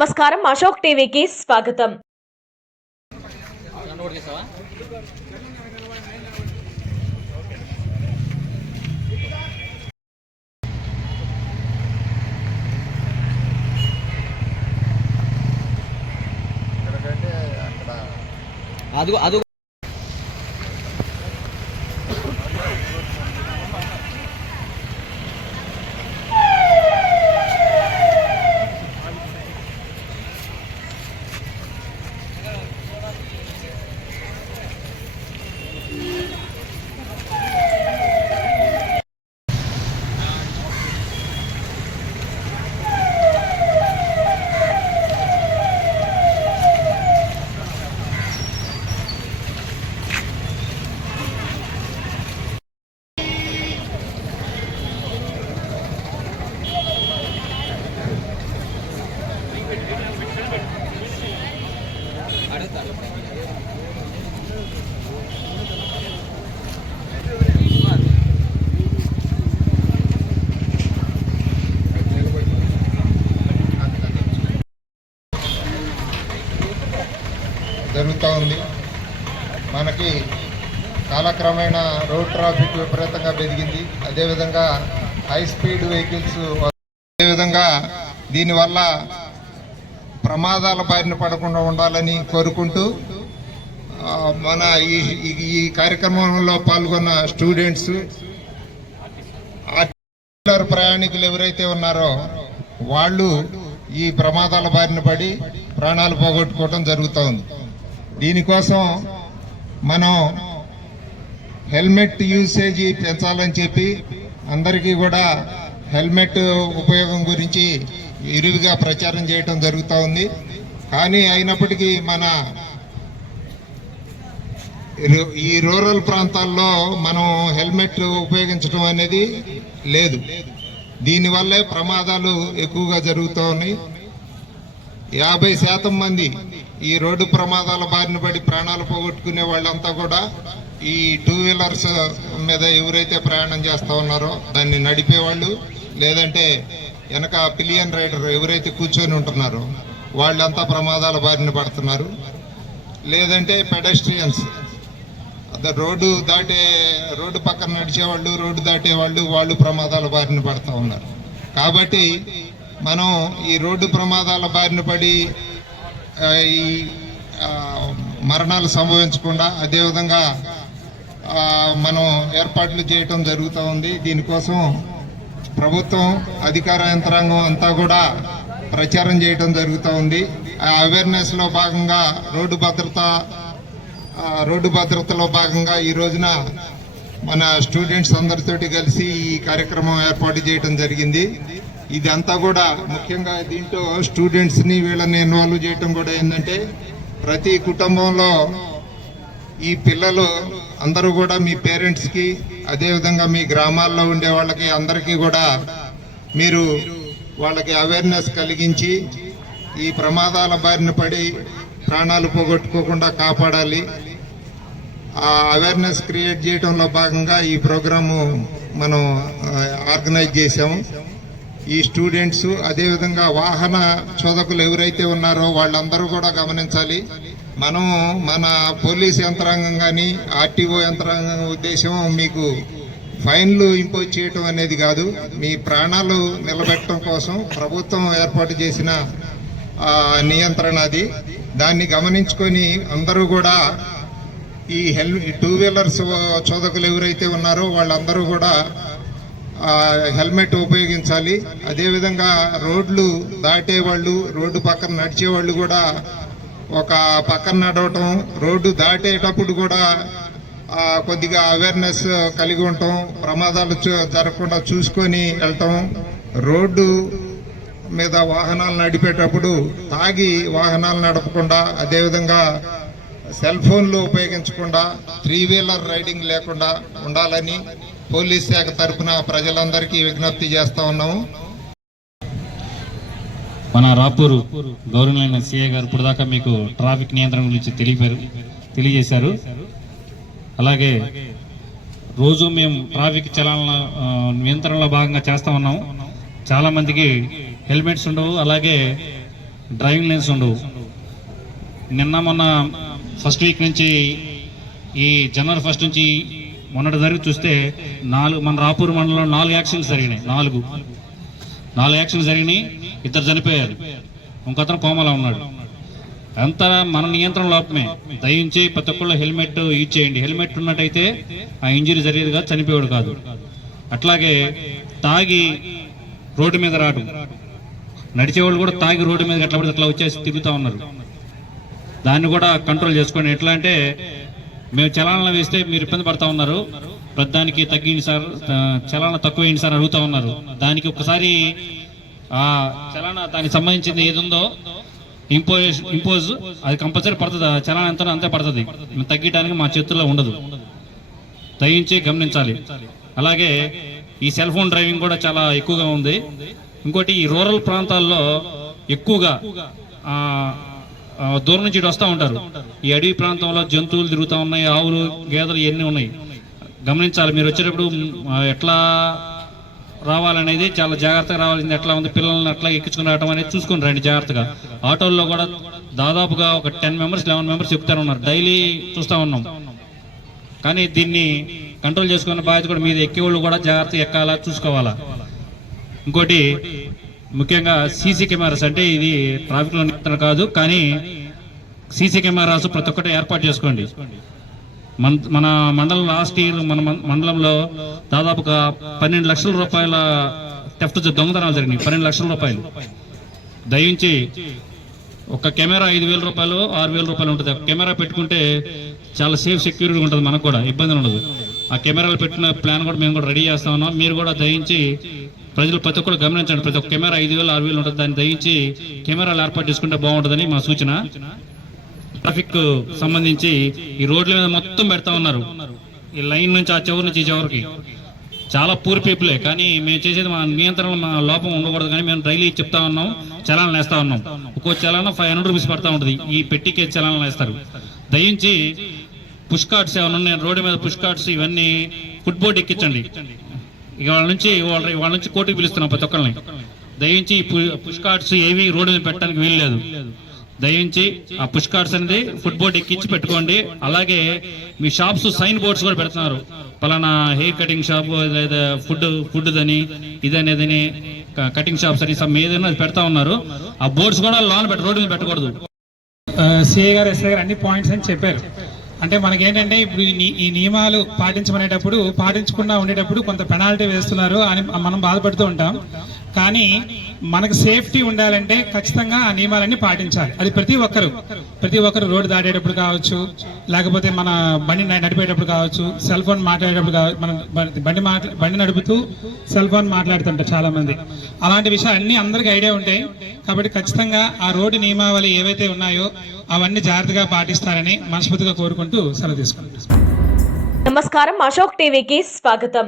నమస్కారం. అశోక్ టీవీకి స్వాగతం. అదిగో అదిగో. జరుగుతూ ఉంది. మనకి కాలక్రమేణా రోడ్ ట్రాఫిక్ విపరీతంగా పెరిగింది. అదేవిధంగా హై స్పీడ్ వెహికల్స్ అదేవిధంగా దీనివల్ల ప్రమాదాల బారిన పడకుండా ఉండాలని కోరుకుంటూ మన ఈ ఈ- కార్యక్రమంలో పాల్గొన్న స్టూడెంట్స్ ఆర్టీసీ ప్రయాణికులు ఎవరైతే ఉన్నారో వాళ్ళు ఈ ప్రమాదాల బారిన పడి ప్రాణాలు పోగొట్టుకోవడం జరుగుతూ ఉంది దీనికోసం మనం హెల్మెట్ యూసేజ్ పెంచాలని చెప్పి అందరికీ కూడా హెల్మెట్ ఉపయోగం గురించి విరివిగా ప్రచారం చేయటం జరుగుతూ ఉంది. కానీ అయినప్పటికీ మన ఈ రూరల్ ప్రాంతాల్లో మనం హెల్మెట్ ఉపయోగించడం అనేది లేదు. దీనివల్లే ప్రమాదాలు ఎక్కువగా జరుగుతూ ఉన్నాయి. యాభై శాతం మంది ఈ రోడ్డు ప్రమాదాల బారిన పడి ప్రాణాలు పోగొట్టుకునే వాళ్ళంతా కూడా ఈ టూ వీలర్స్ మీద ఎవరైతే ప్రయాణం చేస్తూ ఉన్నారో దాన్ని నడిపే వాళ్ళు లేదంటే వెనక పిలియన్ రైడర్ ఎవరైతే కూర్చొని ఉంటున్నారో వాళ్ళంతా ప్రమాదాల బారిన పడుతున్నారు. లేదంటే పెడస్ట్రియన్స్. రోడ్డు దాటే రోడ్డు పక్కన నడిచేవాళ్ళు రోడ్డు దాటే వాళ్ళు వాళ్ళు ప్రమాదాల బారిన పడుతూ ఉన్నారు. కాబట్టి మనం ఈ రోడ్డు ప్రమాదాల బారిన పడి ఈ మరణాలు సంభవించకుండా అదేవిధంగా మనం ఏర్పాట్లు చేయటం జరుగుతూ ఉంది. దీనికోసం ప్రభుత్వం అధికార యంత్రాంగం అంతా కూడా ప్రచారం చేయటం జరుగుతూ ఉంది. ఆ అవేర్నెస్లో భాగంగా రోడ్డు భద్రత రోడ్డు భద్రతలో భాగంగా ఈ రోజున మన స్టూడెంట్స్ అందరితోటి కలిసి ఈ కార్యక్రమం ఏర్పాటు చేయడం జరిగింది. ఇదంతా కూడా ముఖ్యంగా దీంట్లో స్టూడెంట్స్ని వీళ్ళని ఇన్వాల్వ్ చేయటం కూడా ఏంటంటే ప్రతి కుటుంబంలో ఈ పిల్లలు అందరూ కూడా మీ పేరెంట్స్కి అదేవిధంగా మీ గ్రామాల్లో ఉండే వాళ్ళకి అందరికీ కూడా మీరు వాళ్ళకి అవేర్నెస్ కలిగించి ఈ ప్రమాదాల బారిన పడి ప్రాణాలు పోగొట్టుకోకుండా కాపాడాలి. ఆ అవేర్నెస్ క్రియేట్ చేయడంలో భాగంగా ఈ ప్రోగ్రాము మనం ఆర్గనైజ్ చేసాము ఈ స్టూడెంట్స్ అదేవిధంగా వాహన చోదకులు ఎవరైతే ఉన్నారో వాళ్ళందరూ కూడా గమనించాలి. మనం మన పోలీస్ యంత్రాంగం కానీ ఆర్టీఓ యంత్రాంగం ఉద్దేశం మీకు ఫైన్లు ఇంపోజ్ చేయటం అనేది కాదు. మీ ప్రాణాలు నిలబెట్టడం కోసం ప్రభుత్వం ఏర్పాటు చేసిన నియంత్రణ అది. దాన్ని గమనించుకొని అందరూ కూడా ఈ హెల్ టూ వీలర్స్ చోదకులు ఎవరైతే ఉన్నారో వాళ్ళందరూ కూడా హెల్మెట్ ఉపయోగించాలి. అదేవిధంగా రోడ్లు దాటే వాళ్ళు రోడ్డు పక్కన నడిచే వాళ్ళు కూడా ఒక పక్కన నడవటం రోడ్డు దాటేటప్పుడు కూడా కొద్దిగా అవేర్నెస్ కలిగి ఉండటం ప్రమాదాలు జరగకుండా చూసుకొని వెళ్ళటం రోడ్డు మీద వాహనాలు నడిపేటప్పుడు తాగి వాహనాలు నడపకుండా అదేవిధంగా సెల్ ఫోన్లు ఉపయోగించకుండా త్రీ వీలర్ రైడింగ్ లేకుండా ఉండాలని పోలీస్ శాఖ తరఫున ప్రజలందరికీ విజ్ఞప్తి చేస్తూ ఉన్నాము. మన రాపూరు గౌరవమైన సిఐ గారు ఇప్పుడు దాకా మీకు ట్రాఫిక్ నియంత్రణ గురించి తెలిపారు తెలియజేశారు. అలాగే రోజు మేము ట్రాఫిక్ చలన నియంత్రణలో భాగంగా చేస్తా ఉన్నాము చాలా మందికి హెల్మెట్స్ ఉండవు అలాగే డ్రైవింగ్ లైన్స్ ఉండవు. నిన్న మొన్న ఫస్ట్ వీక్ నుంచి ఈ జనవరి ఫస్ట్ నుంచి మొన్నటి దగ్గర చూస్తే నాలుగు మన రాపూర్ మండలంలో నాలుగు యాక్సిడెంట్స్ జరిగినాయి నాలుగు. నాలుగు యాక్షన్లు జరిగినాయి ఇద్దరు చనిపోయారు. ఇంకొతను కోమలో ఉన్నాడు. అంతా మన నియంత్రణ లోపమే. దయించి ప్రతి ఒక్కళ్ళు హెల్మెట్ యూజ్ చేయండి. హెల్మెట్ ఉన్నట్టయితే ఆ ఇంజరీ జరిగేది కాదు చనిపోయాడు కాదు. అట్లాగే తాగి రోడ్డు మీద రావడం నడిచేవాళ్ళు కూడా తాగి రోడ్డు మీద ఎట్లా పడితే అట్లా వచ్చేసి తిరుగుతూ ఉన్నారు. దాన్ని కూడా కంట్రోల్ చేసుకోండి. ఎట్లా అంటే మేము చలానాలు వేస్తే మీరు ఇబ్బంది పడతా ఉన్నారు. పెద్దానికి తగ్గింది సార్. చలన తక్కువైంది తక్కువ అయింది సార్ అడుగుతా ఉన్నారు. దానికి ఒకసారి ఆ చలానా దానికి సంబంధించింది ఏది ఉందో ఇంపోజ్ ఇంపోజ్ అది కంపల్సరీ పడుతుంది. చలన ఎంత అంతే పడుతుంది. తగ్గించడానికి మా చేతుల్లో ఉండదు. దయించి గమనించాలి. అలాగే ఈ సెల్ ఫోన్ డ్రైవింగ్ కూడా చాలా ఎక్కువగా ఉంది. ఇంకోటి ఈ రూరల్ ప్రాంతాల్లో ఎక్కువగా దూరం నుంచి ఇటు వస్తూ ఉంటారు. ఈ అడవి ప్రాంతంలో జంతువులు తిరుగుతూ ఉన్నాయి ఆవులు గేదెలు ఇవన్నీ ఉన్నాయి. గమనించాలి. మీరు వచ్చేటప్పుడు ఎట్లా రావాలనేది చాలా జాగ్రత్తగా రావాల్సింది. ఎట్లా ఉంది పిల్లల్ని అట్లా ఎక్కించుకుని రావడం అనేది చూసుకుని రండి జాగ్రత్తగా. ఆటోల్లో కూడా దాదాపుగా ఒక టెన్ మెంబర్స్ లెవెన్ మెంబర్స్ చెప్తారు ఉన్నారు. డైలీ చూస్తూ ఉన్నాం. కానీ దీన్ని కంట్రోల్ చేసుకునే బాధ్యత కూడా మీద ఎక్కేవాళ్ళు కూడా జాగ్రత్త ఎక్కాలా చూసుకోవాలా? ఇంకోటి ముఖ్యంగా సీసీ కెమెరాస్ అంటే ఇది ట్రాఫిక్లో నియంత్రణ కాదు. కానీ సీసీ కెమెరాస్ ప్రతి ఒక్కటి ఏర్పాటు చేసుకోండి. మన మన మండలం లాస్ట్ ఇయర్ మన మండలంలో దాదాపుగా పన్నెండు లక్షల రూపాయల టెఫ్ట్ దొంగతనాలు జరిగినాయి. పన్నెండు లక్షల రూపాయలు. దయించి ఒక కెమెరా ఐదు వేల రూపాయలు ఆరు వేల రూపాయలు ఉంటుంది. కెమెరా పెట్టుకుంటే చాలా సేఫ్ సెక్యూరిటీ ఉంటుంది. మనకు కూడా ఇబ్బంది ఉండదు. ఆ కెమెరాలు పెట్టిన ప్లాన్ కూడా మేము కూడా రెడీ చేస్తా ఉన్నాం. మీరు కూడా దయించి ప్రజలు ప్రతి ఒక్కరు గమనించండి. ప్రతి ఒక్క కెమెరా ఐదు వేలు ఆరు వేలు ఉంటుంది. దాన్ని దయించి కెమెరాలు ఏర్పాటు చేసుకుంటే బాగుంటుందని మా సూచన. ట్రాఫిక్ సంబంధించి ఈ రోడ్ల మీద మొత్తం పెడతా ఉన్నారు. ఈ లైన్ నుంచి ఆ చివరి నుంచి ఈ చివరికి. చాలా పూర్ పీపులే కానీ మేము చేసేది మా నియంత్రణ మా లోపం ఉండకూడదు కానీ మేము డైలీ చెప్తా ఉన్నాం చలానాలు వేస్తా ఉన్నాం. ఒక్కో చలానా ఫైవ్ హండ్రెడ్ రూపీస్ పడతా ఉంటుంది. ఈ పెట్టికే చలానాలు వేస్తారు దయించి పుష్ కార్డ్స్ ఏమైనా ఉన్నాయి రోడ్డు మీద పుష్ కార్డ్స్ ఇవన్నీ ఫుట్ బోర్డ్ ఎక్కించండి. ఇక వాళ్ళ నుంచి వాళ్ళ వాళ్ళ నుంచి కోర్టుకు పిలుస్తున్నాం ప్రతి ఒక్కరిని దయించి ఈ పుష్ కార్డ్స్ ఏవి రోడ్డు మీద పెట్టడానికి వీలు లేదు దయించి ఆ పుష్ కార్డ్స్ అనేది ఫుడ్ బోర్డ్ ఎక్కించి పెట్టుకోండి. అలాగే మీ షాప్స్ సైన్ బోర్డ్స్ కూడా పెడుతున్నారు. పలానా హెయిర్ కటింగ్ షాప్ లేదా ఫుడ్ ఫుడ్ దని ఇదనేదని కటింగ్ షాప్స్ అని సమ్ ఏదైనా పెడతా ఉన్నారు. ఆ బోర్డ్స్ కూడా లోన్ పెట్ట రోడ్డు మీద పెట్టకూడదు. సిఏ గారు ఎస్ఏ గారు అన్ని పాయింట్స్ అని చెప్పారు. అంటే మనకేంటంటే ఇప్పుడు ఈ ఈ నియమాలు పాటించమనేటప్పుడు పాటించకుండా ఉండేటప్పుడు కొంత పెనాల్టీ వేస్తున్నారు అని మనం బాధపడుతూ ఉంటాం. కానీ మనకు సేఫ్టీ ఉండాలంటే ఖచ్చితంగా ఆ నియమాలన్నీ పాటించాలి. అది ప్రతి ఒక్కరు. ప్రతి ఒక్కరు రోడ్డు దాటేటప్పుడు కావచ్చు లేకపోతే మన బండి నడిపేటప్పుడు కావచ్చు సెల్ ఫోన్ మాట్లాడేటప్పుడు కావచ్చు మన బండి మాట్లా బండి నడుపుతూ సెల్ ఫోన్ మాట్లాడుతుంటారు చాలా మంది అలాంటి విషయాలు అన్ని అందరికీ ఐడియా ఉంటాయి. కాబట్టి ఖచ్చితంగా ఆ రోడ్డు నియమావళి ఏవైతే ఉన్నాయో అవన్నీ జాగ్రత్తగా పాటిస్తారని మనస్ఫూర్తిగా కోరుకుంటూ సెలవు తీసుకుంటాం నమస్కారం. అశోక్ టీవీకి స్వాగతం.